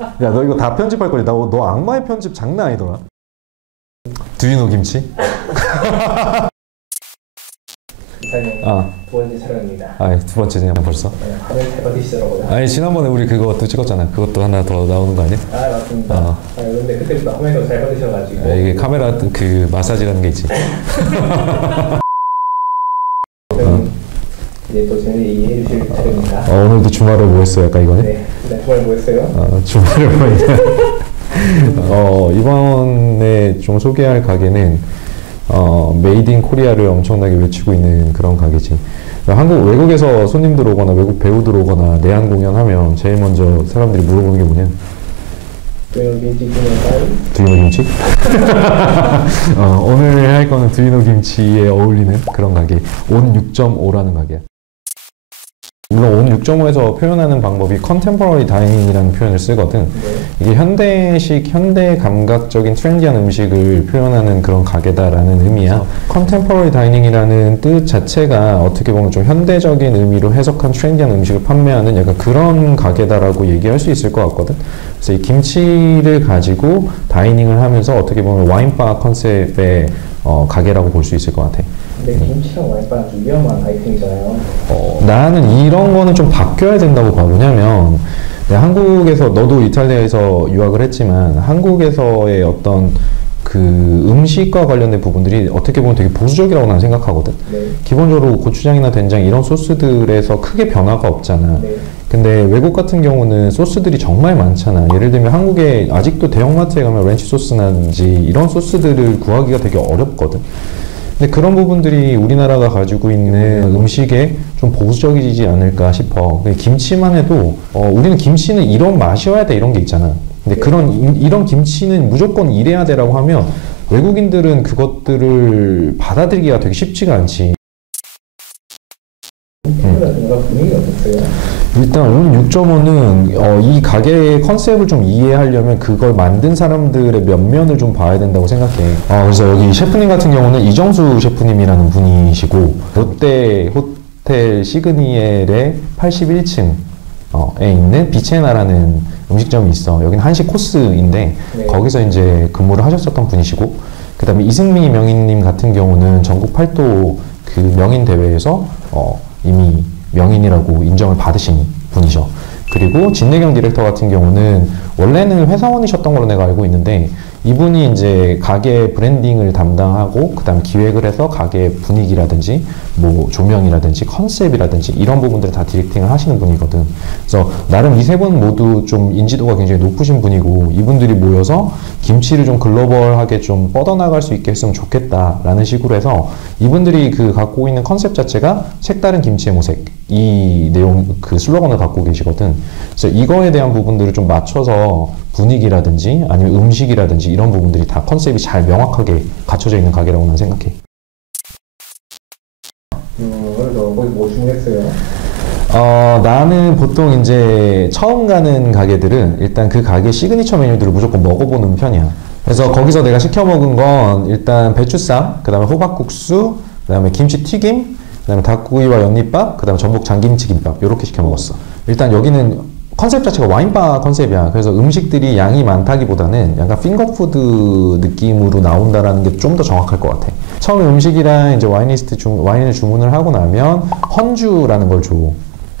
야, 너 이거 다 편집할 거지? 너 악마의 편집 장난 아니더라. 두유노 김치? 이사님, 두 번째 촬영입니다. 두 번째냐 벌써? 네, 화면 잘 받으시더라고요. 아니, 지난번에 우리 그것도 찍었잖아. 그것도 하나 더 나오는 거 아니야? 맞습니다. 근데 그때부터 화면도 잘 받으셔가지고. 이게 카메라 그 마사지라는 게 있지. 이제 또 재밌게 얘기해 주실 촬영입니다. 오늘도 주말에 뭐 했어요? 약간 이거네? 네, 주말에 뭐 했어요? 주말에 뭐 했냐? 이번에 좀 소개할 가게는 메이드 인 코리아를 엄청나게 외치고 있는 그런 가게지. 외국에서 손님들 오거나 외국 배우들 오거나 내한 공연하면 제일 먼저 사람들이 물어보는 게 뭐냐? 두유노 김치 공연가요? 두유노 김치? 오늘 할 거는 두유노 김치에 어울리는 그런 가게, 온 6.5라는 가게야. 물론 온 6.5에서 표현하는 방법이 컨템퍼러리 다이닝이라는 표현을 쓰거든. 이게 현대식, 현대 감각적인 트렌디한 음식을 표현하는 그런 가게다라는 의미야. 컨템퍼러리 다이닝이라는 뜻 자체가 어떻게 보면 좀 현대적인 의미로 해석한 트렌디한 음식을 판매하는 약간 그런 가게다라고 얘기할 수 있을 것 같거든. 그래서 이 김치를 가지고 다이닝을 하면서 어떻게 보면 와인바 컨셉의 가게라고 볼 수 있을 것 같아. 근데 김치랑 와인바는 좀 위험한 아이템이잖아요. 나는 이런 거는 좀 바뀌어야 된다고 봐. 왜냐면 한국에서, 너도 이탈리아에서 유학을 했지만 한국에서의 어떤 그 음식과 관련된 부분들이 어떻게 보면 되게 보수적이라고 나는 생각하거든. 기본적으로 고추장이나 된장 이런 소스들에서 크게 변화가 없잖아. 근데 외국 같은 경우는 소스들이 정말 많잖아. 예를 들면 한국에 아직도 대형마트에 가면 렌치 소스라든지 이런 소스들을 구하기가 되게 어렵거든. 근데 그런 부분들이 우리나라가 가지고 있는 음식에 좀 보수적이지 않을까 싶어. 김치만 해도 우리는 김치는 이런 맛이어야 돼 이런 게 있잖아. 근데 이런 김치는 무조건 이래야 돼라고 하면 외국인들은 그것들을 받아들이기가 되게 쉽지가 않지. 분위기 어땠어요? 일단 온 6.5는 이 가게의 컨셉을 좀 이해하려면 그걸 만든 사람들의 면면을 좀 봐야 된다고 생각해. 그래서 여기 셰프님 같은 경우는 이정수 셰프님이라는 분이시고, 롯데 호텔 시그니엘의 81층에 있는 비체나라는 음식점이 있어. 여기는 한식 코스인데 거기서 이제 근무를 하셨었던 분이시고, 그 다음에 이승미 명인님 같은 경우는 전국 팔도 그 명인 대회에서 이미 명인이라고 인정을 받으신 분이죠. 그리고 진내경 디렉터 같은 경우는 원래는 회사원이셨던 걸로 내가 알고 있는데 이분이 이제 가게 브랜딩을 담당하고 그 다음에 기획을 해서 가게 분위기라든지 뭐 조명이라든지 컨셉이라든지 이런 부분들을 다 디렉팅을 하시는 분이거든. 그래서 나름 이 세 분 모두 좀 인지도가 굉장히 높으신 분이고 이분들이 모여서 김치를 좀 글로벌하게 좀 뻗어나갈 수 있게 했으면 좋겠다라는 식으로 해서 이분들이 그 갖고 있는 컨셉 자체가 색다른 김치의 모색 이 내용 그 슬로건을 갖고 계시거든. 그래서 이거에 대한 부분들을 좀 맞춰서 분위기라든지 아니면 음식이라든지 이런 부분들이 다 컨셉이 잘 명확하게 갖춰져 있는 가게라고 나는 생각해. 그래서 거기 뭐 주문했어요? 나는 보통 이제 처음 가는 가게들은 일단 그 가게 시그니처 메뉴들을 무조건 먹어보는 편이야. 그래서 거기서 내가 시켜 먹은 건 일단 배추쌈, 그 다음에 호박국수, 그 다음에 김치튀김, 그 다음에 닭구이와 연잎밥, 그 다음에 전복 장김치김밥 이렇게 시켜 먹었어. 일단 여기는 컨셉 자체가 와인바 컨셉이야. 그래서 음식들이 양이 많다기보다는 약간 핑거푸드 느낌으로 나온다라는 게 좀 더 정확할 것 같아. 처음에 음식이랑 이제 와인을 주문을 하고 나면 헌주라는 걸 줘.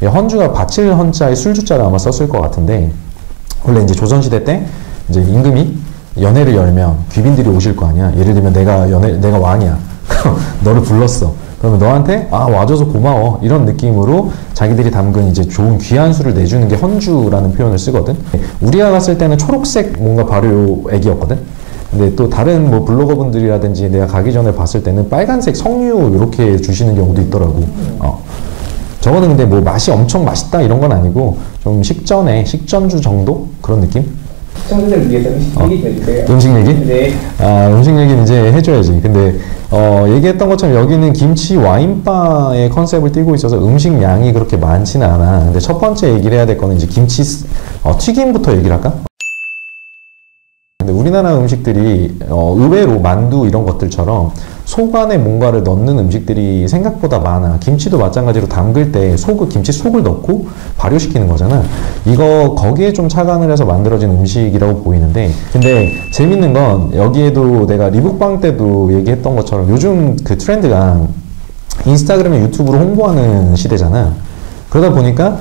헌주가 바칠 헌자에 술주자를 아마 썼을 것 같은데 원래 이제 조선시대 때 이제 임금이 연회를 열면 귀빈들이 오실 거 아니야. 예를 들면 내가 왕이야. 너를 불렀어. 그러면 너한테 와줘서 고마워 이런 느낌으로 자기들이 담근 이제 좋은 귀한 술을 내주는 게 헌주라는 표현을 쓰거든. 우리가 갔을 때는 초록색 뭔가 발효액이었거든. 근데 또 다른 뭐 블로거분들이라든지 내가 가기 전에 봤을 때는 빨간색 석류 이렇게 주시는 경우도 있더라고. 저거는 근데 뭐 맛이 엄청 맛있다 이런 건 아니고 좀 식전주 정도 그런 느낌? 시청자들 위해서 음식 얘기 좀 해주세요. 음식 얘기? 네. 음식 얘기는 이제 해줘야지. 근데 얘기했던 것처럼 여기는 김치 와인바의 컨셉을 띠고 있어서 음식 양이 그렇게 많지는 않아. 근데 첫 번째 얘기를 해야 될 거는 이제 김치 튀김부터 얘기를 할까? 근데 우리나라 음식들이 의외로 만두 이런 것들처럼 속 안에 뭔가를 넣는 음식들이 생각보다 많아. 김치도 마찬가지로 담글 때 김치 속을 넣고 발효시키는 거잖아. 이거 거기에 좀 착안을 해서 만들어진 음식이라고 보이는데, 근데 재밌는 건 여기에도 내가 리북방 때도 얘기했던 것처럼 요즘 그 트렌드가 인스타그램에 유튜브로 홍보하는 시대잖아. 그러다 보니까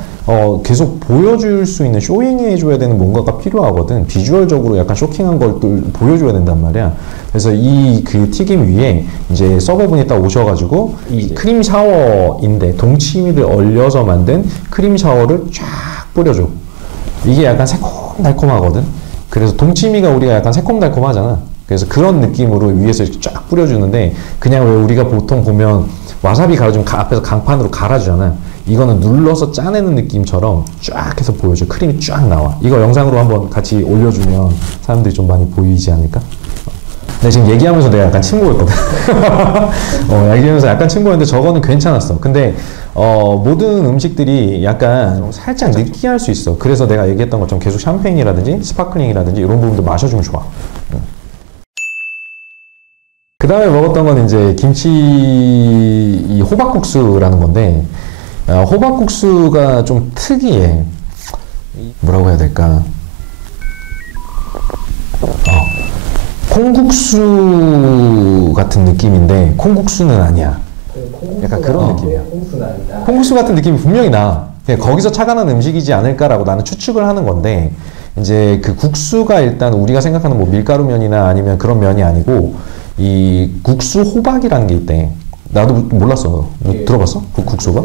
계속 보여줄 수 있는, 쇼잉해줘야 되는 뭔가가 필요하거든. 비주얼적으로 약간 쇼킹한 걸 또 보여줘야 된단 말이야. 그래서 이 그 튀김 위에 이제 서버분이 딱 오셔가지고 이 크림 샤워인데 동치미를 얼려서 만든 크림 샤워를 쫙 뿌려줘. 이게 약간 새콤달콤하거든. 그래서 동치미가 우리가 약간 새콤달콤하잖아. 그래서 그런 느낌으로 위에서 이렇게 쫙 뿌려주는데, 그냥 왜 우리가 보통 보면 와사비 갈아주면 앞에서 강판으로 갈아주잖아. 이거는 눌러서 짜내는 느낌처럼 쫙 해서 보여줘. 크림이 쫙 나와. 이거 영상으로 한번 같이 올려주면 사람들이 좀 많이 보이지 않을까? 근데 지금 얘기하면서 내가 약간 침묵했거든. 얘기하면서 약간 침묵했는데 저거는 괜찮았어. 근데 모든 음식들이 약간 살짝 느끼할 수 있어. 그래서 내가 얘기했던 것처럼 계속 샴페인이라든지 스파클링이라든지 이런 부분도 마셔주면 좋아. 그 다음에 먹었던 건 이제 이 호박국수라는 건데, 호박국수가 좀 특이해. 뭐라고 해야 될까? 콩국수 같은 느낌인데 콩국수는 아니야. 약간 그런 느낌이야. 콩국수 같은 느낌이 분명히 나. 거기서 착안한 음식이지 않을까라고 나는 추측을 하는 건데, 이제 그 국수가 일단 우리가 생각하는 뭐 밀가루면이나 아니면 그런 면이 아니고, 이 국수 호박이라는 게 있대. 나도 몰랐어. 들어봤어? 그 국수가?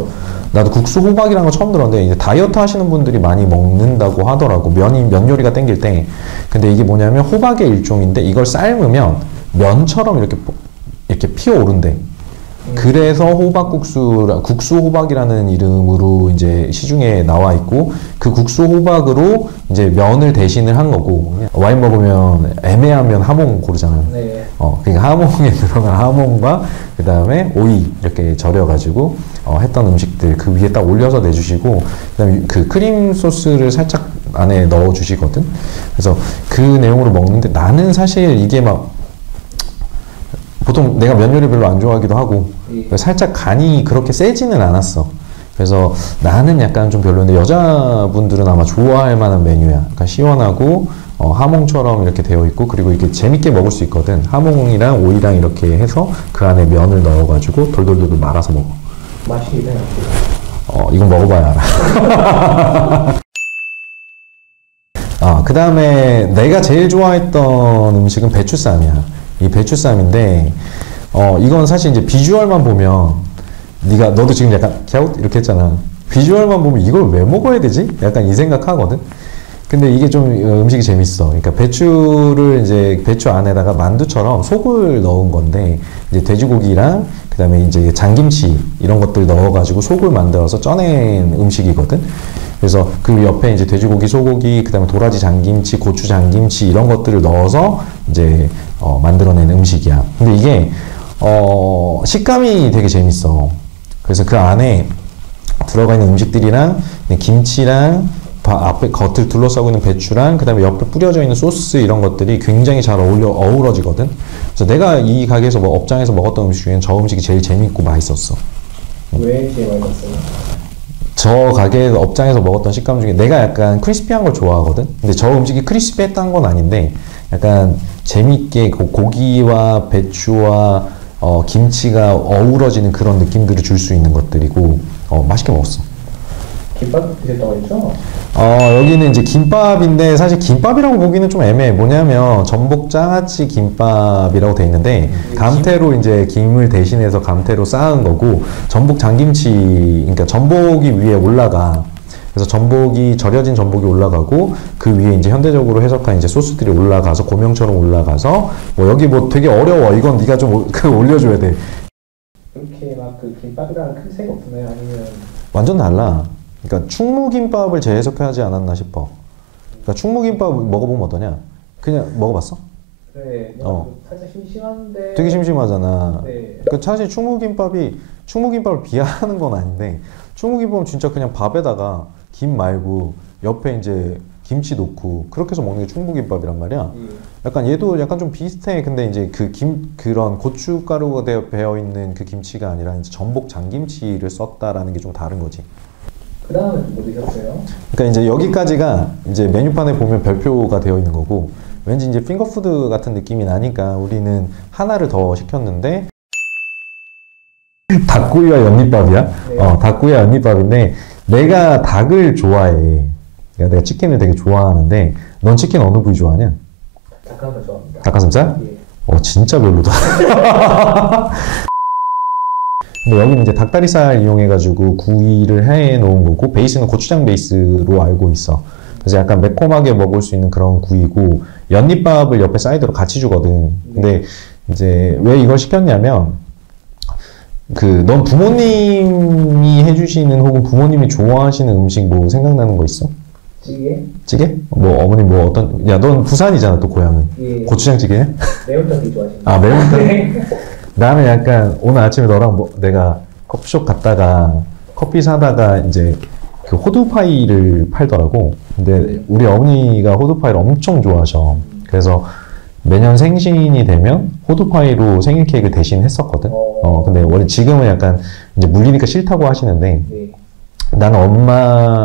나도 국수 호박이라는 거 처음 들었는데, 이제 다이어트 하시는 분들이 많이 먹는다고 하더라고. 면 요리가 땡길 때. 근데 이게 뭐냐면 호박의 일종인데, 이걸 삶으면 면처럼 이렇게 피어오른대. 그래서 국수 호박이라는 이름으로 이제 시중에 나와 있고, 그 국수 호박으로 이제 면을 대신을 한 거고, 와인 먹으면 애매하면 하몽 고르잖아. 네. 그러니까 하몽에 들어간 하몽과 그 다음에 오이 이렇게 절여가지고 했던 음식들 그 위에 딱 올려서 내주시고, 그 다음에 그 크림 소스를 살짝 안에 넣어주시거든. 그래서 그 내용으로 먹는데, 나는 사실 이게 막 보통 내가 면 요리 별로 안 좋아하기도 하고, 살짝 간이 그렇게 세지는 않았어. 그래서 나는 약간 좀 별로인데, 여자분들은 아마 좋아할 만한 메뉴야. 약간 시원하고 하몽처럼 이렇게 되어 있고, 그리고 이렇게 재밌게 먹을 수 있거든. 하몽이랑 오이랑 이렇게 해서 그 안에 면을 넣어가지고 돌돌돌 말아서 먹어. 맛이 이상하지. 이건 먹어봐야 알아. 그 다음에 내가 제일 좋아했던 음식은 배추쌈이야. 이 배추쌈인데, 이건 사실 이제 비주얼만 보면, 너도 지금 약간 갸웃 이렇게 했잖아. 비주얼만 보면 이걸 왜 먹어야 되지? 약간 이 생각하거든. 근데 이게 좀 음식이 재밌어. 그러니까 배추 안에다가 만두처럼 속을 넣은 건데, 이제 돼지고기랑 그 다음에 이제 장김치 이런 것들 넣어가지고 속을 만들어서 쪄낸 음식이거든. 그래서 그 옆에 이제 돼지고기, 소고기, 그 다음에 도라지 장김치, 고추 장김치 이런 것들을 넣어서 이제 만들어낸 음식이야. 근데 이게 식감이 되게 재밌어. 그래서 그 안에 들어가 있는 음식들이랑 김치랑 앞에 겉을 둘러싸고 있는 배추랑 그 다음에 옆에 뿌려져 있는 소스 이런 것들이 굉장히 잘 어우러지거든. 그래서 내가 이 가게에서 업장에서 먹었던 음식 중에는 저 음식이 제일 재밌고 맛있었어. 왜 제일 맛있었어요? 저 가게 업장에서 먹었던 식감 중에 내가 약간 크리스피한 걸 좋아하거든. 근데 저 음식이 크리스피했다는 건 아닌데, 약간 재밌게 고기와 배추와 김치가 어우러지는 그런 느낌들을 줄 수 있는 것들이고, 맛있게 먹었어. 김밥 드셨다고 했죠? 여기는 이제 김밥인데, 사실 김밥이라고 보기는 좀 애매해. 뭐냐면 전복 장아찌 김밥이라고 돼 있는데, 감태로 이제 김을 대신해서 감태로 쌓은 거고, 전복 장김치, 그러니까 전복이 위에 올라가. 그래서 절여진 전복이 올라가고, 그 위에 이제 현대적으로 해석한 이제 소스들이 올라가서 고명처럼 올라가서, 여기 되게 어려워. 이건 네가 좀 올려줘야 돼. 그렇게 막 그 김밥이랑 큰 색이 없나요? 아니면 완전 달라. 그러니까 충무김밥을 재해석하지 않았나 싶어. 그러니까 충무김밥 먹어보면 어떠냐? 그냥 먹어봤어? 네, 살짝 심심한데. 되게 심심하잖아. 네. 그 사실 충무김밥을 비하하는 건 아닌데, 충무김밥은 진짜 그냥 밥에다가 김 말고 옆에 이제 김치 넣고 그렇게 해서 먹는 게 충무김밥이란 말이야. 예. 약간 얘도 약간 좀 비슷해. 근데 이제 그런 고춧가루가 배어 있는 그 김치가 아니라 이제 전복 장김치를 썼다라는 게 좀 다른 거지. 그 다음에 뭐 드셨어요? 그러니까 이제 여기까지가 이제 메뉴판에 보면 별표가 되어 있는 거고, 왠지 이제 핑거푸드 같은 느낌이 나니까 우리는 하나를 더 시켰는데, 닭구이와 연잎밥이야. 네. 닭구이와 연잎밥인데 내가 닭을 좋아해. 그러니까 내가 치킨을 되게 좋아하는데, 넌 치킨 어느 부위 좋아하냐? 닭가슴살 좋아합니다. 닭가슴살? 예. 진짜 별로다. 근데 여기는 이제 닭다리살 이용해가지고 구이를 해 놓은 거고, 베이스는 고추장 베이스로 알고 있어. 그래서 약간 매콤하게 먹을 수 있는 그런 구이고, 연잎밥을 옆에 사이드로 같이 주거든. 근데 이제 왜 이걸 시켰냐면, 넌 부모님이 해주시는 혹은 부모님이 좋아하시는 음식 뭐 생각나는 거 있어? 찌개? 찌개? 뭐 어머님 뭐 어떤, 야, 넌 부산이잖아, 또 고향은. 예. 고추장찌개? 매운탕 되게 좋아하시나요? 아, 매운탕? 네. 나는 약간 오늘 아침에 너랑 내가 커피숍 갔다가 커피 사다가 이제 그 호두파이를 팔더라고. 근데 우리 어머니가 호두파이를 엄청 좋아하셔. 그래서 매년 생신이 되면 호두파이로 생일 케이크를 대신 했었거든. 근데 원래 지금은 약간 이제 물리니까 싫다고 하시는데, 네. 나는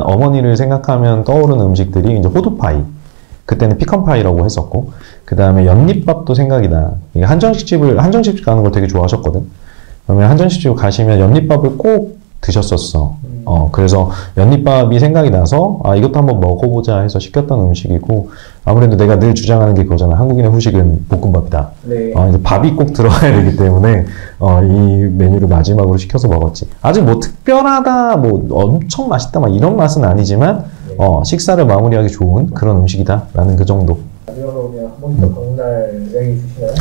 어머니를 생각하면 떠오르는 음식들이 이제 호두파이. 그때는 피컨파이라고 했었고, 그 다음에 연잎밥도 생각이 나. 이게 한정식집 가는 걸 되게 좋아하셨거든. 그러면 한정식집 가시면 연잎밥을 꼭 드셨었어. 그래서 연잎밥이 생각이 나서, 이것도 한번 먹어보자 해서 시켰던 음식이고, 아무래도 내가 늘 주장하는 게 그거잖아. 한국인의 후식은 볶음밥이다. 네. 이제 밥이 꼭 들어가야 되기 때문에, 이 메뉴를 마지막으로 시켜서 먹었지. 아직 뭐 특별하다, 뭐 엄청 맛있다, 막 이런 맛은 아니지만, 식사를 마무리하기 좋은 그런 음식이다 라는 그 정도. 마지막으로 그냥 한 번 더 방문할 생각이 있으시나요?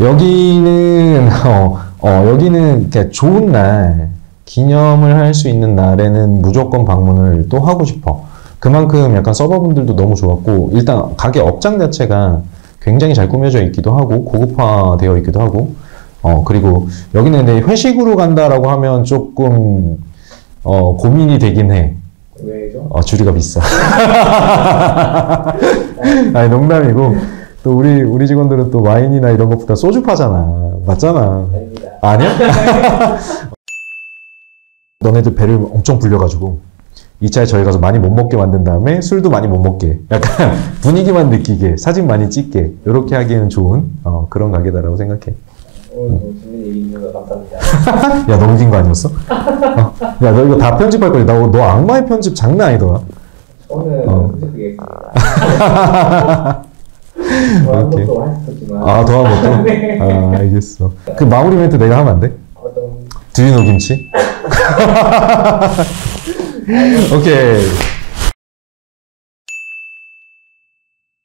여기는 그냥 좋은 날, 기념을 할 수 있는 날에는 무조건 방문을 또 하고 싶어. 그만큼 약간 서버분들도 너무 좋았고, 일단 가게 업장 자체가 굉장히 잘 꾸며져 있기도 하고 고급화되어 있기도 하고, 그리고 여기는 내 회식으로 간다라고 하면 조금 고민이 되긴 해. 왜죠? 주류가 비싸. 아니, 농담이고, 또 우리 직원들은 또 와인이나 이런 것보다 소주 파잖아. 맞잖아. 아닙니다. 아니야? 너네들 배를 엄청 불려가지고 2차에 저희 가서 많이 못 먹게 만든 다음에 술도 많이 못 먹게, 약간 분위기만 느끼게, 사진 많이 찍게, 이렇게 하기에는 좋은 그런 가게다라고 생각해. 오늘 뭐 재밌는 얘기 해주셔서 감사합니다. 야, 너무 긴 거 아니었어? 야, 너 이거 다 편집할 거야. 너 악마의 편집 장난 아니더라. 저는 선택하겠습니다. 더한 오케이. 것도 하셨지만. 더 한 것도? 네. 알겠어. 그 마무리 멘트 내가 하면 안 돼? 어떤 두유노 김치? 오케이.